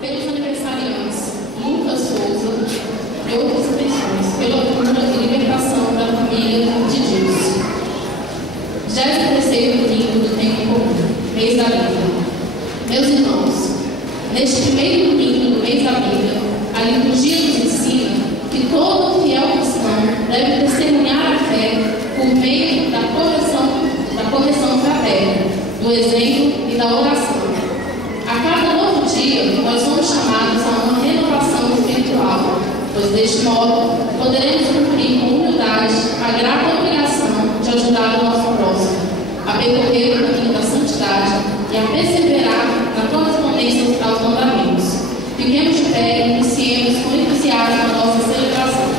pelos aniversariantes Lucas Souza e outras pessoas, pela cura e libertação da família de Deus. 13º domingo do tempo comum, mês da Bíblia. Meus irmãos, neste primeiro domingo do mês da Bíblia, a liturgia nos ensina que todo fiel cristão deve testemunhar a fé por meio da correção fraterna, do exemplo e da oração. A cada novo dia, nós somos chamados a uma renovação espiritual, pois deste modo poderemos cumprir com humildade a grata obrigação de ajudar o nosso próximo a percorrer o caminho da santidade e a perseverar na correspondência aos mandamentos. Fiquemos de pé e iniciemos com entusiasmo a nossa celebração.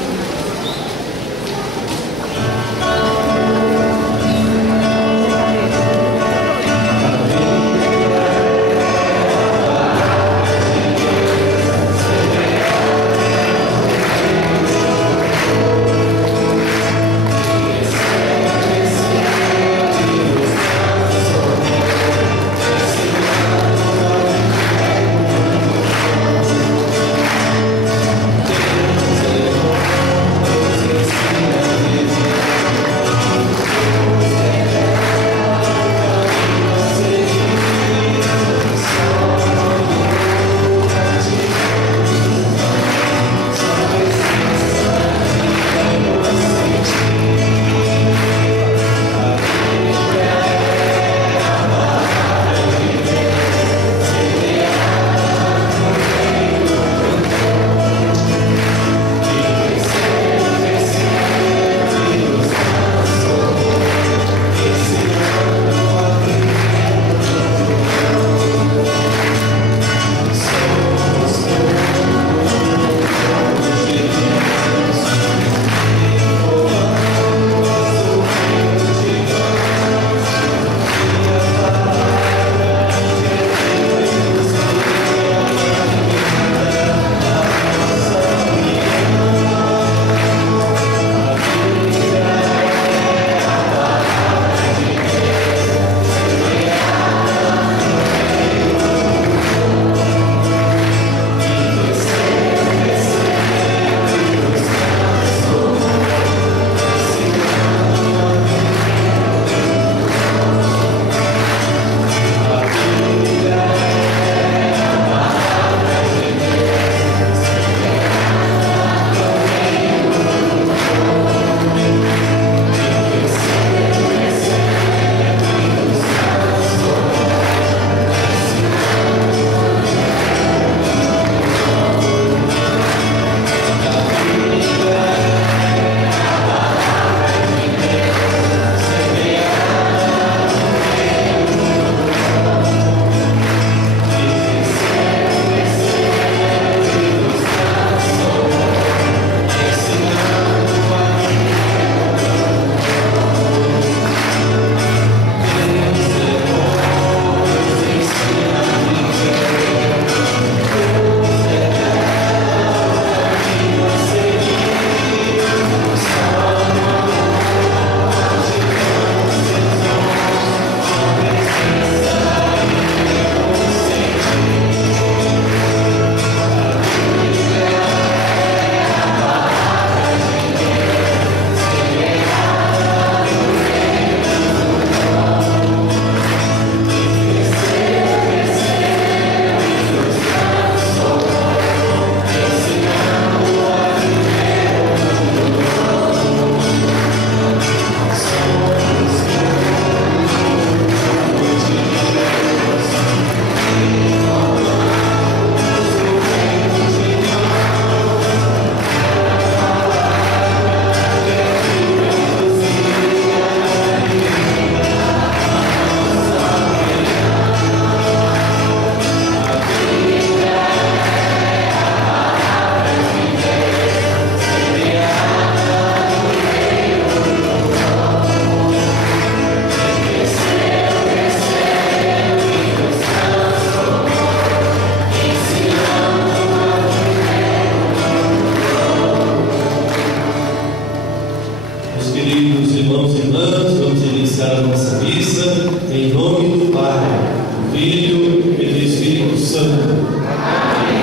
Em nome do Pai, do Filho e do Espírito Santo. Amém.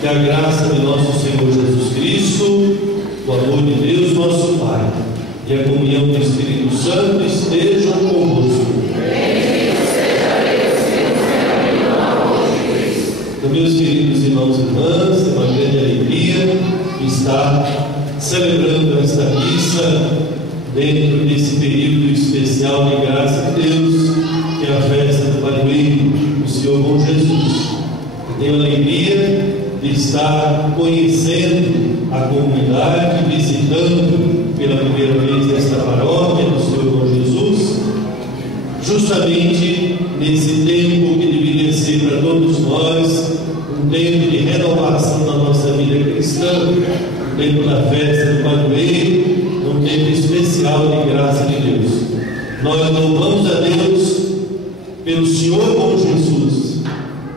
Que a graça de nosso Senhor Jesus Cristo, o amor de Deus, nosso Pai, e a comunhão do Espírito Santo estejam convosco. Então, meus queridos irmãos e irmãs, é uma grande alegria estar celebrando esta missa dentro desse período especial de graça de Deus, que é a festa do padroeiro, do Senhor Bom Jesus. Eu tenho a alegria de estar conhecendo a comunidade, visitando pela primeira vez esta paróquia do Senhor Bom Jesus, justamente nesse tempo que deveria ser para todos nós um tempo de renovação da nossa vida cristã, um tempo da festa do padroeiro, um tempo especial de graça de Deus. Nós louvamos a Deus pelo Senhor Bom Jesus,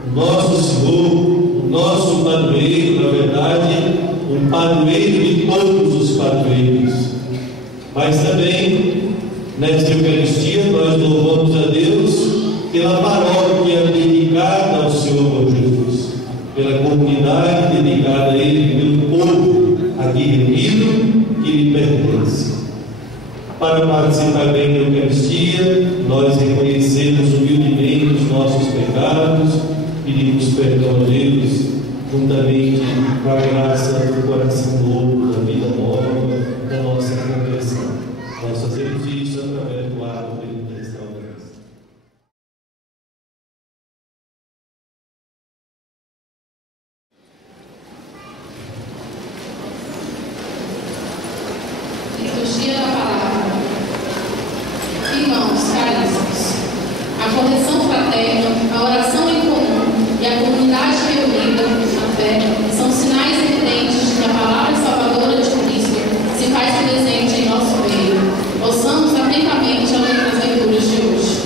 o nosso Senhor, o nosso padroeiro, na verdade, um padroeiro de todos os padroeiros. Mas também, nesta Eucaristia, nós louvamos a Deus pela paróquia dedicada ao Senhor Bom Jesus, pela comunidade dedicada a Ele, pelo povo aqui reunido que lhe pertence. Para participar bem da Eucaristia, nós reconhecemos humildemente os nossos pecados, pedimos perdão a Deus, juntamente com a graça do coração novo, da vida nova, da nossa conversão. Nós fazemos isso através do ato penitencial da graça. Liturgia da Palavra. Irmãos, caríssimos, a correção fraterna, a oração em comum e a comunidade reunida na fé são sinais evidentes de que a palavra salvadora de Cristo se faz presente em nosso meio. Ouçamos atentamente as leituras de hoje.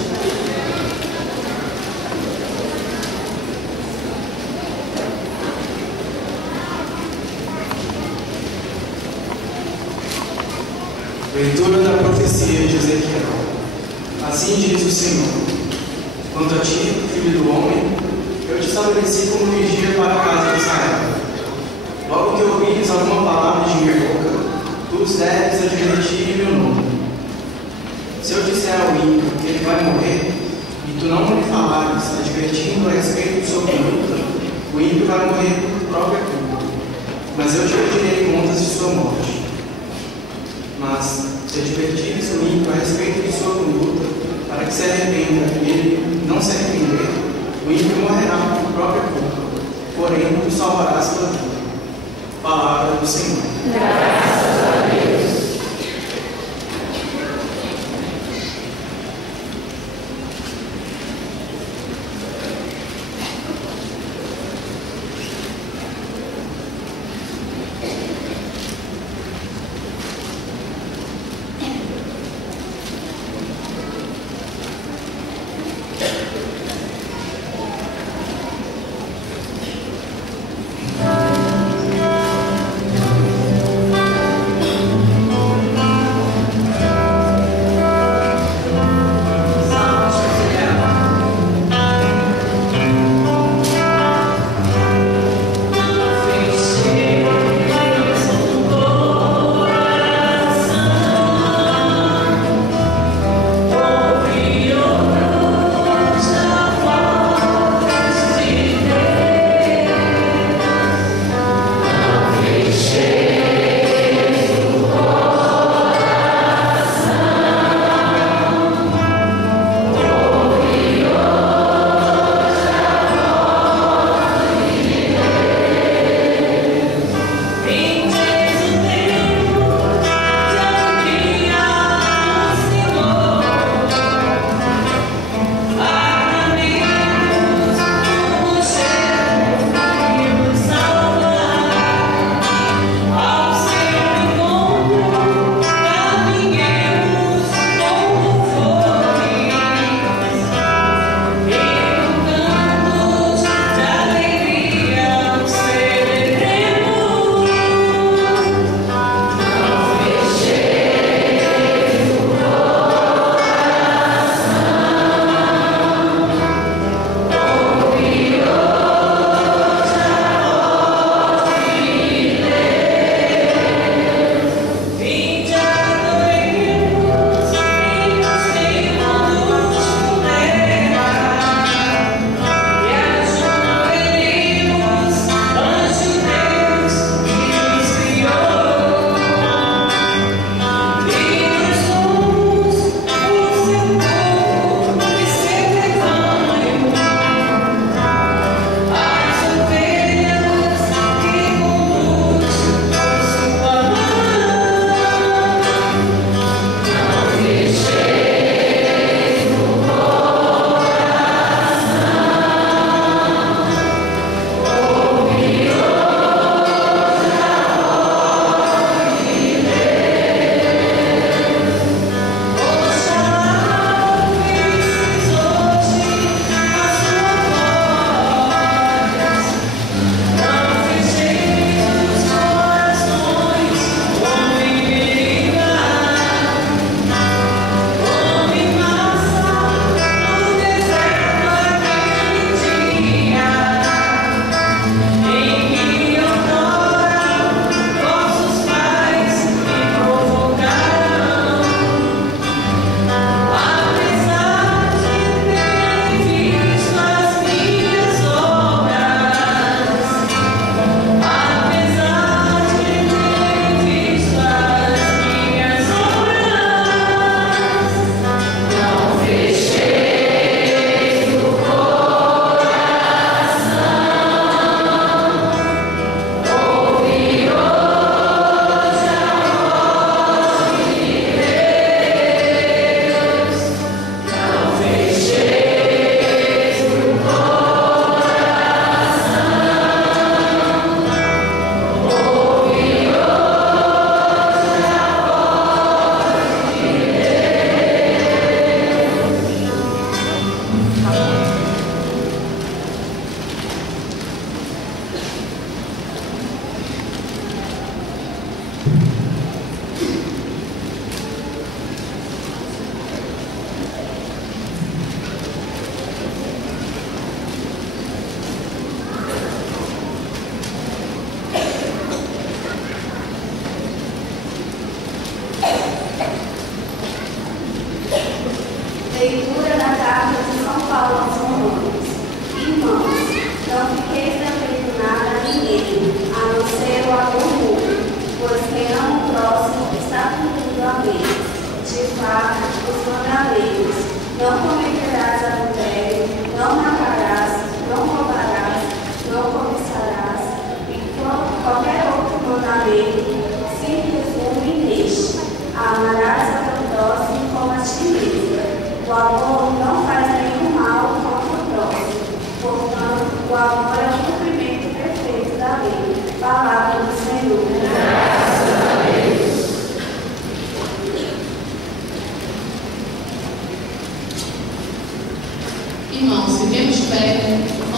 Leitura da profecia de Ezequiel. Assim diz o Senhor: quanto a ti, filho do homem, eu te estabeleci como vigia para a casa de Israel. Logo que ouvires alguma palavra de minha boca, tu os deves advertir em meu nome. Se eu disser ao ímpio que ele vai morrer, e tu não lhe falares, advertindo a respeito de sua conduta, o ímpio vai morrer por própria culpa, mas eu te pedirei contas de sua morte. Mas, se advertires o ímpio a respeito de sua conduta, para que se arrependa e ele não se arrepender, o ímpio morrerá por própria culpa, porém tu salvarás sua vida. Palavra do Senhor. Graças a Deus.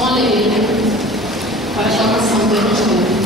com alegria para a aclamação do Evangelho.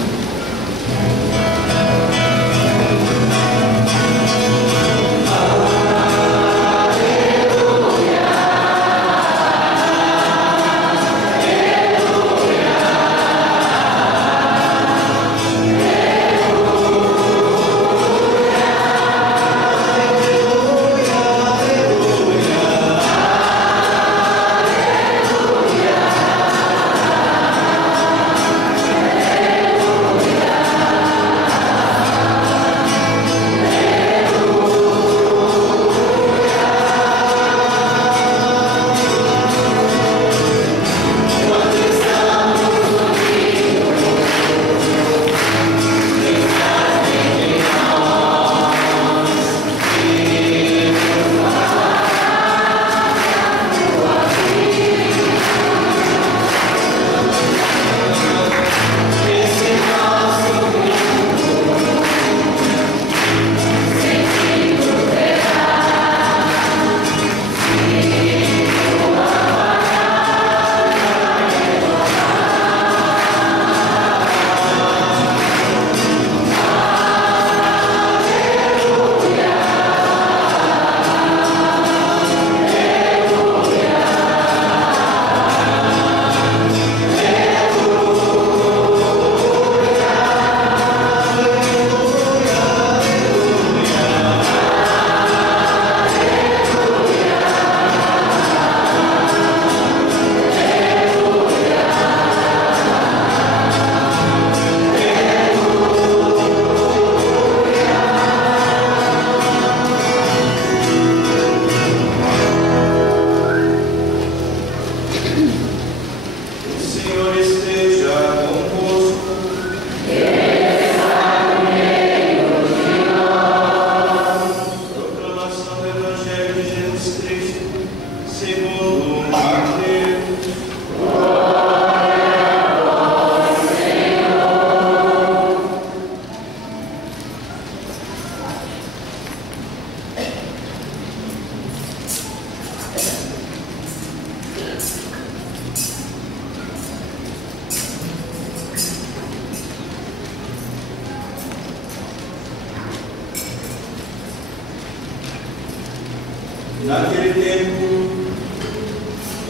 Naquele tempo,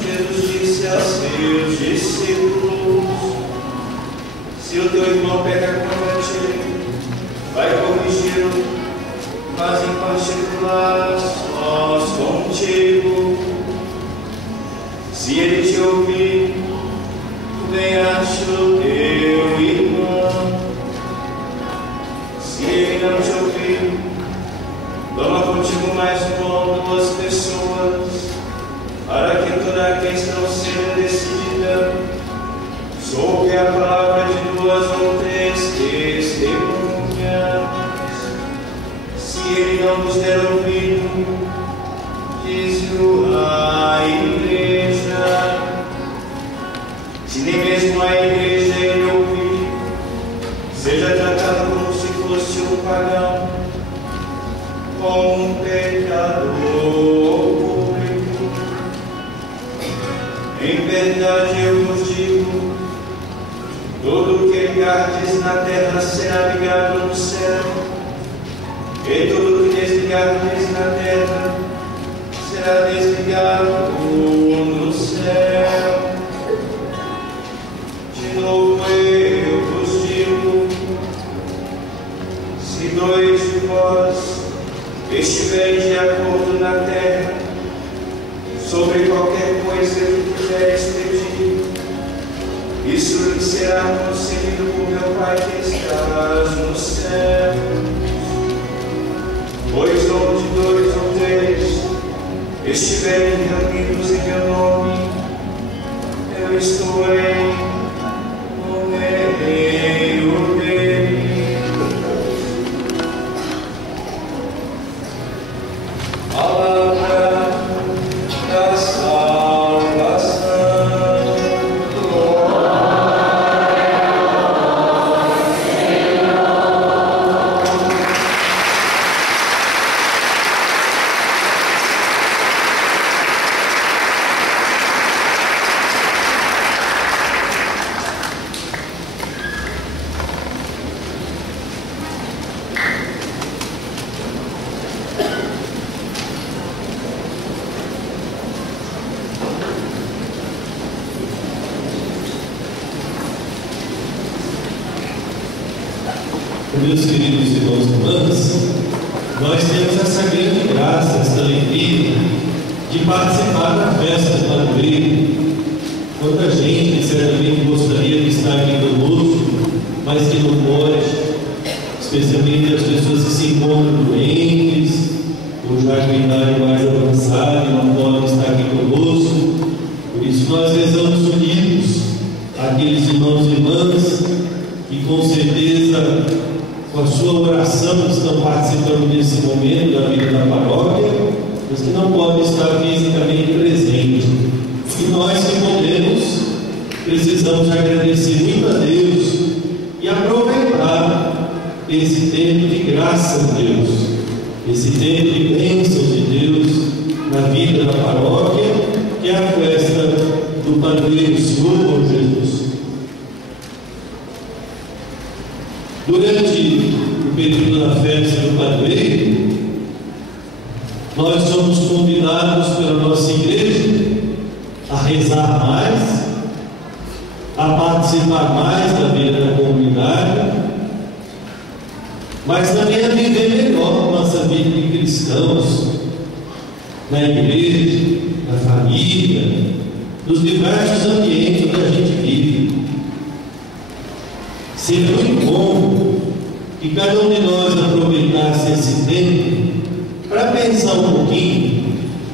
Jesus disse a seus discípulos: se o teu irmão peca contra ti, vai corrigi-lo, mas em particular sós contigo. Se ele te ouvir, tu ganhaste o teu irmão. Se ele não te ouvir, toma contigo mais uma ou duas pessoas, para que toda a questão seja decidida sobre a palavra de duas ou três testemunhas. Se ele não nos der ouvido, diz-o à igreja. Se nem mesmo a igreja ele ouvir, seja tratado como se fosse um pagão, como um pecador público. Em verdade eu vos digo, tudo que ligardes na terra será ligado no céu, e tudo que desligardes na terra será desligado no céu. De novo eu vos digo, se dois de vós estiverem de acordo na terra sobre qualquer coisa que quiseres pedir, isso lhe será concedido por meu Pai que estás no céu. Pois onde dois ou três estiverem reunidos em meu nome, eu estou no meio deles. Palavra da salvação. Meus queridos irmãos e irmãs, nós temos essa grande graça, essa alegria de participar da festa do padroeiro. Quanta gente certamente gostaria de estar aqui conosco, mas que não pode, especialmente as pessoas que se encontram doentes, ou já com idade mais avançada e não podem estar aqui conosco. Por isso nós rezamos unidos aqueles irmãos e irmãs que com certeza com a sua oração estão participando desse momento da vida da paróquia, mas que não podem estar fisicamente presentes. E nós que podemos, precisamos agradecer muito a Deus e aproveitar esse tempo de graça de Deus, esse tempo de bênçãos de Deus na vida da paróquia, que é a festa do padroeiro Senhor Bom Jesus. Durante o período da festa do padroeiro, nós somos convidados pela nossa igreja a rezar mais, a participar mais da vida da comunidade, mas também a viver melhor nossa vida de cristãos, na igreja, na família, nos diversos ambientes onde a gente vive. Seria muito bom que cada um de nós aproveitasse esse tempo para pensar um pouquinho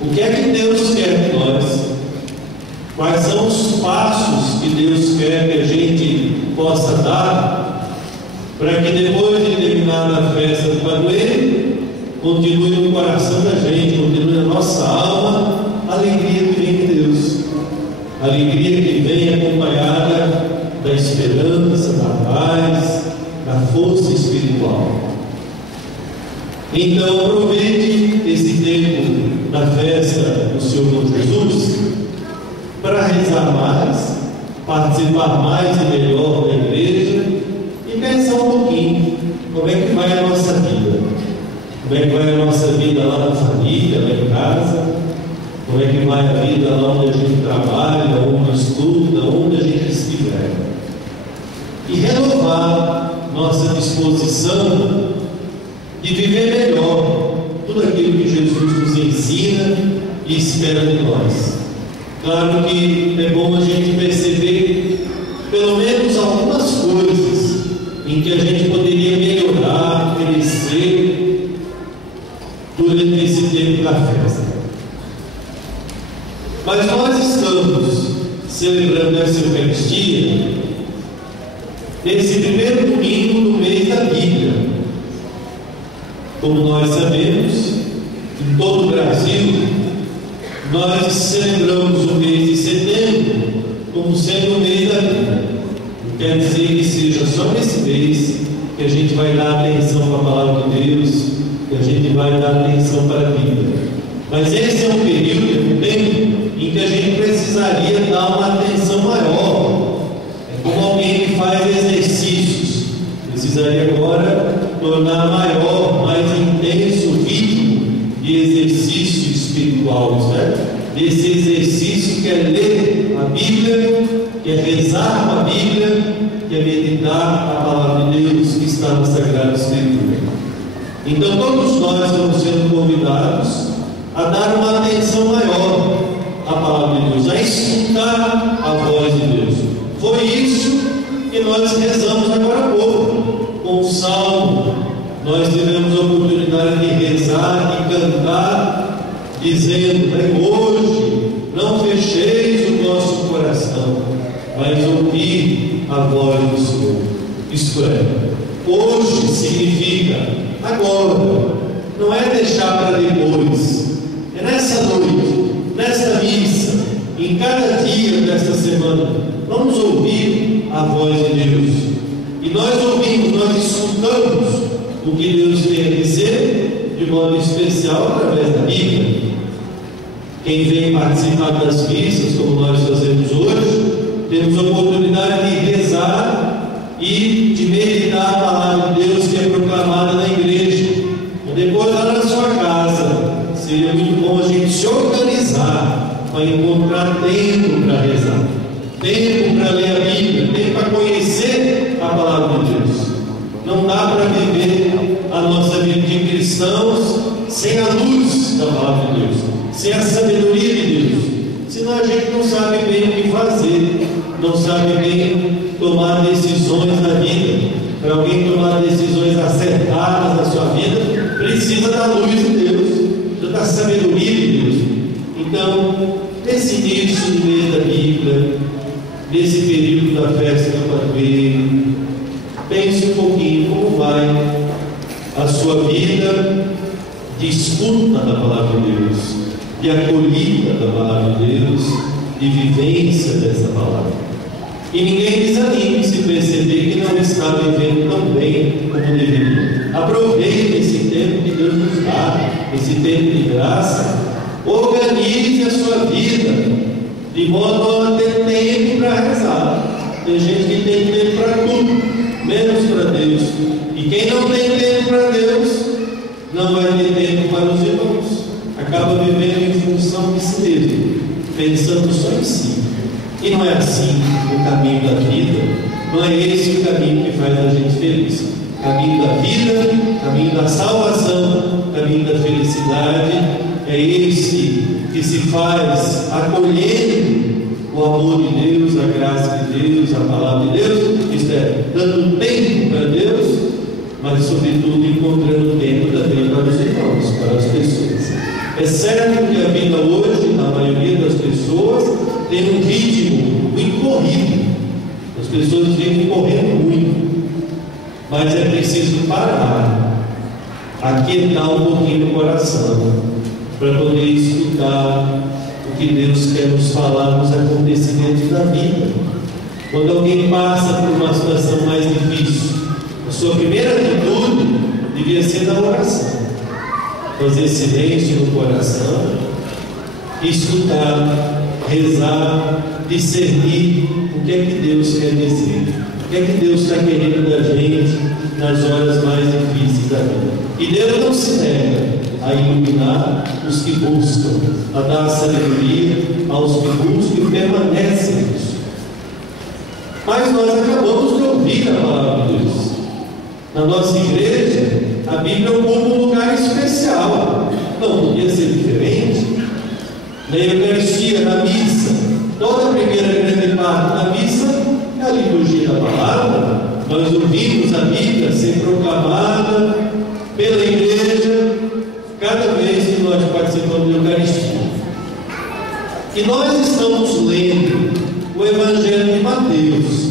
o que é que Deus quer de nós, quais são os passos que Deus quer que a gente possa dar, para que depois de terminar a festa do padroeiro, continue no coração da gente, continue na nossa alma a alegria que vem de Deus, a alegria que vem acompanhada da esperança, da paz, da força espiritual. Então aproveite esse tempo da festa do Senhor Bom Jesus para rezar mais, participar mais e melhor da igreja e pensar um pouquinho como é que vai a nossa vida, como é que vai a nossa vida lá na família, lá em casa, como é que vai a vida lá onde a gente trabalha, onde estuda, onde a gente estiver. E renovar nossa disposição de viver melhor tudo aquilo que Jesus nos ensina e espera de nós. Claro que é bom a gente perceber pelo menos algumas coisas em que a gente poderia melhorar, crescer durante esse tempo da festa. Mas nós estamos celebrando essa Eucaristia nesse primeiro domingo do mês da Bíblia. Como nós sabemos, em todo o Brasil, nós celebramos o mês de setembro como sendo o mês da Bíblia. Não quer dizer que seja só nesse mês que a gente vai dar atenção para a palavra de Deus, que a gente vai dar atenção para a Bíblia. Mas esse é um período, um tempo, em que a gente precisaria dar uma atenção maior. É como alguém que faz exercícios, precisaria agora tornar maior, mais intenso o ritmo de exercício espiritual, certo? Desse exercício que é ler a Bíblia, que é rezar com a Bíblia, que é meditar a palavra de Deus que está na Sagrada Escritura. Então todos nós estamos sendo convidados a dar uma atenção maior à palavra de Deus, a escutar a voz de Deus. Foi isso que nós rezamos agora há pouco, com o Salmo. Nós tivemos a oportunidade de rezar e cantar, dizendo: hoje não fecheis o nosso coração, mas ouvi a voz do Senhor. Isto é, hoje significa agora, não é deixar para depois, é nessa noite, nesta missa, em cada dia desta semana. Vamos ouvir a voz de Deus. E nós ouvimos, nós escutamos o que Deus tem a dizer, de modo especial através da Bíblia. Quem vem participar das missas, como nós fazemos hoje, temos a oportunidade de rezar e de meditar a palavra de Deus que é proclamada na igreja. E depois lá na sua casa, seria muito bom a gente se organizar para encontrar tempo para rezar, tempo para ler a Bíblia, tempo para conhecer a palavra de Deus. Não dá para viver a nossa vida de cristãos sem a luz da palavra de Deus, sem a sabedoria de Deus. Senão a gente não sabe bem o que fazer, não sabe bem tomar decisões na vida. Para alguém tomar decisões acertadas na sua vida, precisa da luz de Deus, da sabedoria de Deus. Então, nesse início do mês da Bíblia, nesse período da festa do padroeiro, pense um pouquinho como vai a sua vida de escuta da palavra de Deus, de acolhida da palavra de Deus, de vivência dessa palavra. E ninguém desanime se perceber que não está vivendo tão bem como deveria. Aproveite esse tempo que Deus nos dá, esse tempo de graça. Organize a sua vida de modo a ter tempo para rezar. Tem gente que tem tempo para tudo, menos para Deus. E quem não tem tempo para Deus, não vai ter tempo para os irmãos. Acaba vivendo em função de si mesmo, pensando só em si. E não é assim o caminho da vida. Não é esse o caminho que faz a gente feliz. Caminho da vida, caminho da salvação, caminho da felicidade, é esse que se faz acolhendo o amor de Deus, a graça de Deus, a palavra de Deus, isto é, dando tempo para Deus, mas sobretudo encontrando tempo também para os irmãos, para as pessoas. É certo que a vida hoje, a maioria das pessoas, tem um ritmo muito corrido. As pessoas vivem correndo muito, mas é preciso parar, aquietar um pouquinho o coração, para poder escutar o que Deus quer nos falar nos acontecimentos da vida. Quando alguém passa por uma situação mais difícil, a sua primeira atitude devia ser na oração, fazer silêncio no coração, escutar, rezar, discernir o que é que Deus quer dizer, o que é que Deus está querendo da gente nas horas mais difíceis da vida. E Deus não se nega a iluminar os que buscam, a dar sabedoria aos que buscam e permanecem nisso. Mas nós acabamos de ouvir a palavra de Deus. Na nossa igreja, a Bíblia ocupa um lugar especial. Não podia ser diferente. Na Eucaristia, na missa, toda a primeira grande parte da missa é a liturgia da palavra. Nós ouvimos a Bíblia ser proclamada pela igreja cada vez que nós participamos da Eucaristia. E nós estamos lendo o Evangelho de Mateus.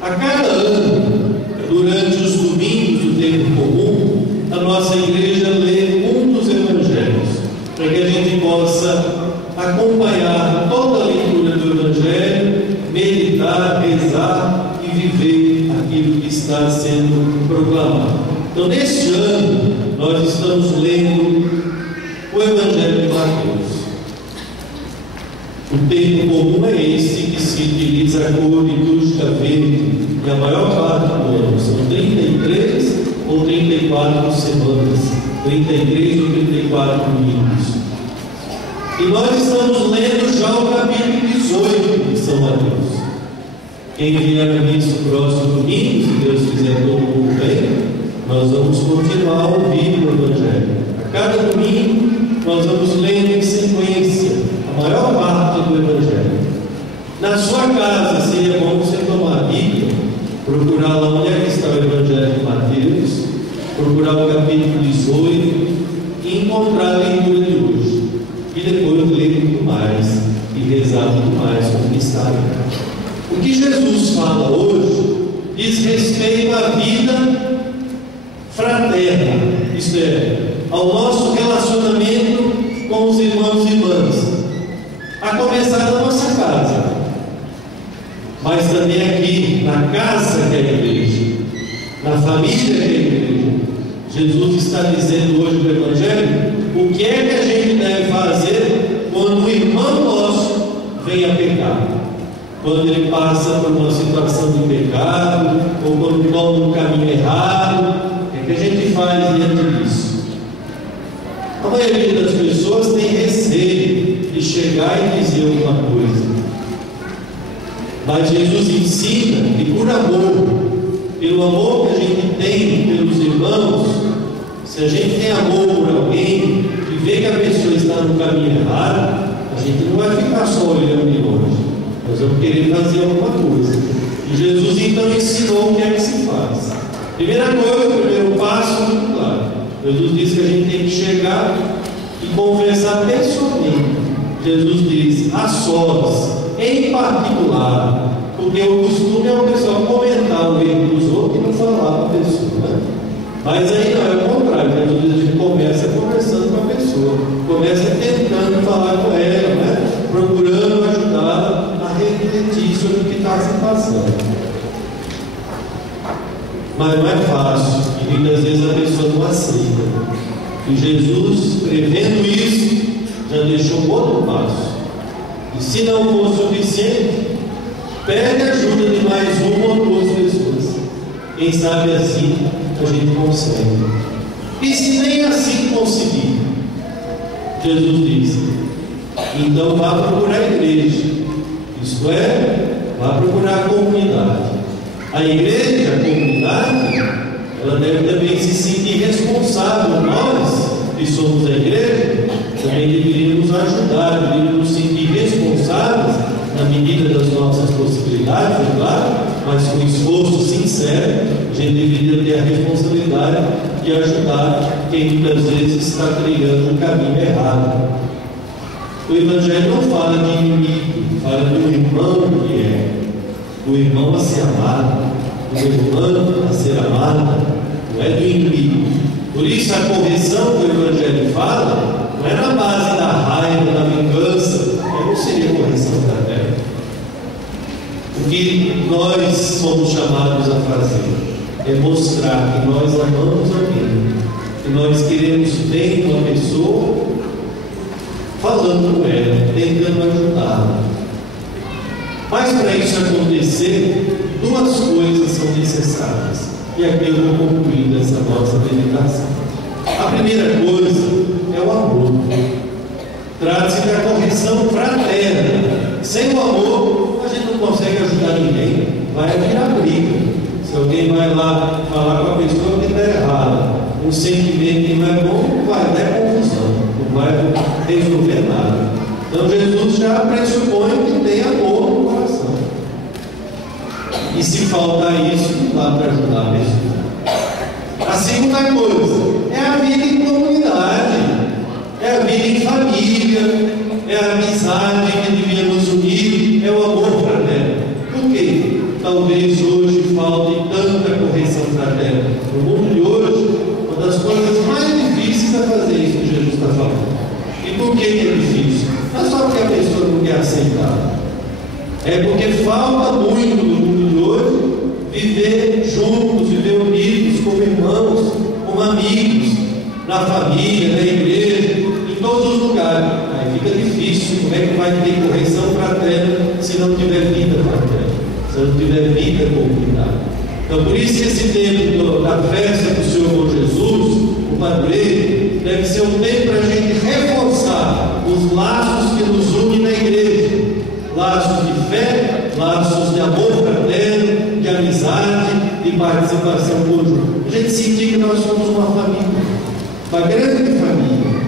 A cada ano, durante os domingos do tempo comum, a nossa igreja lê um dos Evangelhos, para que a gente possa acompanhar toda a leitura do Evangelho, meditar, rezar e viver aquilo que está sendo proclamado. Então, neste ano, nós estamos lendo o Evangelho de Mateus. O tempo comum é esse que se utiliza a cor litúrgica verde, e a maior parte do ano são 33 ou 34 semanas, 33 ou 34 domingos. E nós estamos lendo já o capítulo 18 de São Mateus. Quem vier a missa no próximo domingo, se Deus quiser, todo mundo bem, nós vamos continuar a ouvir o Evangelho. A cada domingo, nós vamos lendo em sequência a maior parte do Evangelho. Na sua casa, seria bom você tomar a Bíblia, procurar lá onde é que está o Evangelho de Mateus, procurar o capítulo 18 e encontrar a leitura de hoje. E depois ler muito mais e rezar muito mais como está aí. O que Jesus fala hoje diz respeito à vida fraterna, isto é, ao nosso relacionamento com os irmãos e irmãs, a começar da nossa casa, mas também aqui na casa que é a igreja, na família que é a igreja. Jesus está dizendo hoje no Evangelho o que é que a gente deve fazer quando um irmão nosso vem a pecar, quando ele passa por uma situação de pecado, ou quando toma um caminho errado. O que a gente faz diante disso? A maioria das pessoas tem receio de chegar e dizer alguma coisa, mas Jesus ensina que por amor pelo amor que a gente tem pelos irmãos, se a gente tem amor por alguém e vê que a pessoa está no caminho errado, a gente não vai ficar só olhando de longe, nós vamos querer fazer alguma coisa. E Jesus então ensinou o que é que se faz. Primeira coisa, o primeiro passo, muito claro. Jesus disse que a gente tem que chegar e conversar pessoalmente. Jesus diz, a sós, em particular, porque o costume é o pessoal comentar o erro dos outros e não falar para a pessoa, né? Mas aí não, é o contrário. Jesus diz, a gente começa conversando com a pessoa, começa tentando falar com ela, né? Procurando ajudá-la a refletir sobre o que está se passando. Mas não é fácil, e muitas vezes a pessoa não aceita. E Jesus, prevendo isso, já deixou um outro passo. E se não for suficiente, pede ajuda de mais uma ou duas pessoas. Quem sabe assim a gente consegue. E se nem assim conseguir, Jesus disse, então vá procurar a igreja. Isto é, vá procurar a comunidade. A igreja, a comunidade, ela deve também se sentir responsável. Nós, que somos a igreja, também deveríamos ajudar, deveríamos nos sentir responsáveis na medida das nossas possibilidades, é claro, mas com esforço sincero, a gente deveria ter a responsabilidade de ajudar quem muitas vezes está trilhando um caminho errado. O Evangelho não fala de inimigo, fala do irmão que é, do irmão a ser amado, do irmão a ser amada, não é do inimigo. Por isso a correção que o Evangelho fala não é na base da raiva, da vingança, não seria correção fraterna. O que nós somos chamados a fazer é mostrar que nós amamos alguém, que nós queremos bem uma pessoa, falando com ela, tentando ajudá-la. Mas para isso acontecer, duas coisas são necessárias. E aqui eu vou concluir essa nossa meditação. A primeira coisa é o amor. Trata-se da correção fraterna. Sem o amor, a gente não consegue ajudar ninguém. Vai virar briga. Se alguém vai lá falar com a pessoa que está errada, um sentimento que não é bom, vai dar confusão, não vai resolver nada. Então Jesus já pressupõe que tem amor no coração. E se faltar isso, não dá para ajudar a pessoa. A segunda coisa é a vida em comunidade, é a vida em família, é a amizade que devia nos unir, é o amor fraterno. Por quê? Talvez hoje falte tanta correção fraterna. No mundo de hoje, uma das coisas mais difíceis é fazer isso que Jesus está falando. E por que é difícil? Não é só porque a pessoa não quer aceitar, é porque falta muito no mundo de hoje viver juntos, viver unidos, como irmãos, como amigos, na família, na igreja, em todos os lugares. Aí fica difícil. Como é que vai ter correção fraterna se não tiver vida fraterna, se não tiver vida comunitária? Então, por isso que esse tempo da festa do Senhor com Jesus, o padroeiro, deve ser um tempo para a gente reforçar os laços que nos unem na igreja. Laços de fé, laços de amor fraterno, de amizade, de participação conjunta. A gente sentir que nós somos uma família, uma grande família.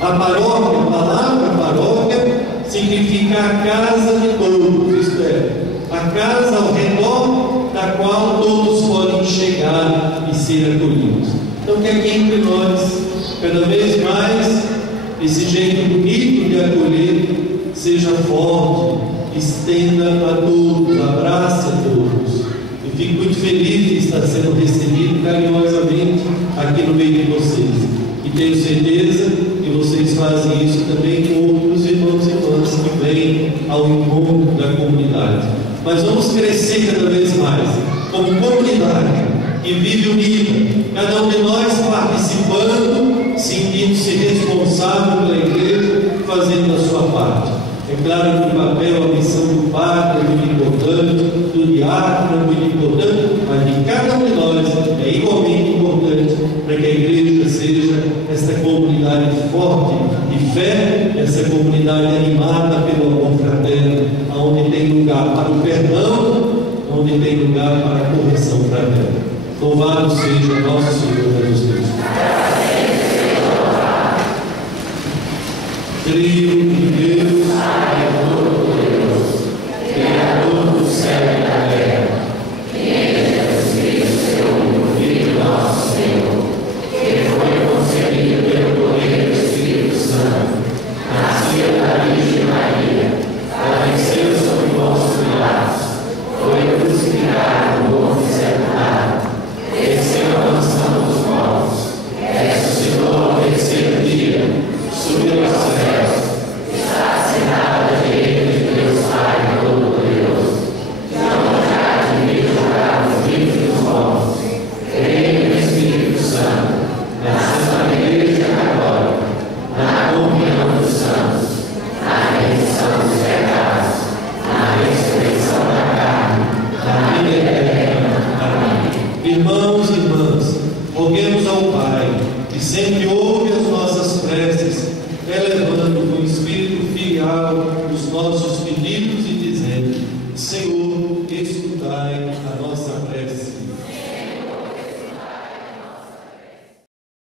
A paróquia, a palavra paróquia, significa a casa de todos, isto é, a casa ao redor da qual todos podem chegar e ser acolhidos. Então, que aqui entre nós, cada vez mais, esse jeito bonito de acolher seja forte, estenda a todos, abrace a todos. Eu fico muito feliz de estar sendo recebido carinhosamente aqui no meio de vocês. E tenho certeza que vocês fazem isso também com outros irmãos e irmãs que vêm ao encontro da comunidade. Mas vamos crescer cada vez mais, como comunidade que vive unida, cada um de nós participando, sentindo-se responsável pela igreja, fazendo a sua parte. É claro que o papel, a missão do padre é muito importante, do diácono é muito importante, mas de cada um de nós é igualmente importante para que a igreja seja essa comunidade forte de fé, essa comunidade animada pelo amor fraterno, onde tem lugar para o perdão, onde tem lugar para a correção fraterna. Louvado seja nosso Senhor Jesus Cristo. Creio em Deus, Pai Todo-Poderoso, Criador do céu e da terra, e em Jesus Cristo, seu único Filho, nosso Senhor, que foi concebido pelo poder do Espírito Santo, nasceu da Virgem Maria, padeceu sob Pôncio Pilatos, foi crucificado, morto e sepultado, desceu à mansão dos mortos, ressuscitou ao terceiro dia, subiu aos céus, está sentado à direita de Deus Pai Todo-Poderoso, não há de vir julgar os vivos e os mortos, creio no Espírito Santo, na Santa Igreja Católica, na comunhão dos santos, na remissão dos pecados, na ressurreição da carne, na vida eterna. Amém. Irmãos e irmãs, roguemos ao Pai, que sempre ouve as nossas preces, elevando com espírito filial os nossos pedidos e dizendo: Senhor, escuta.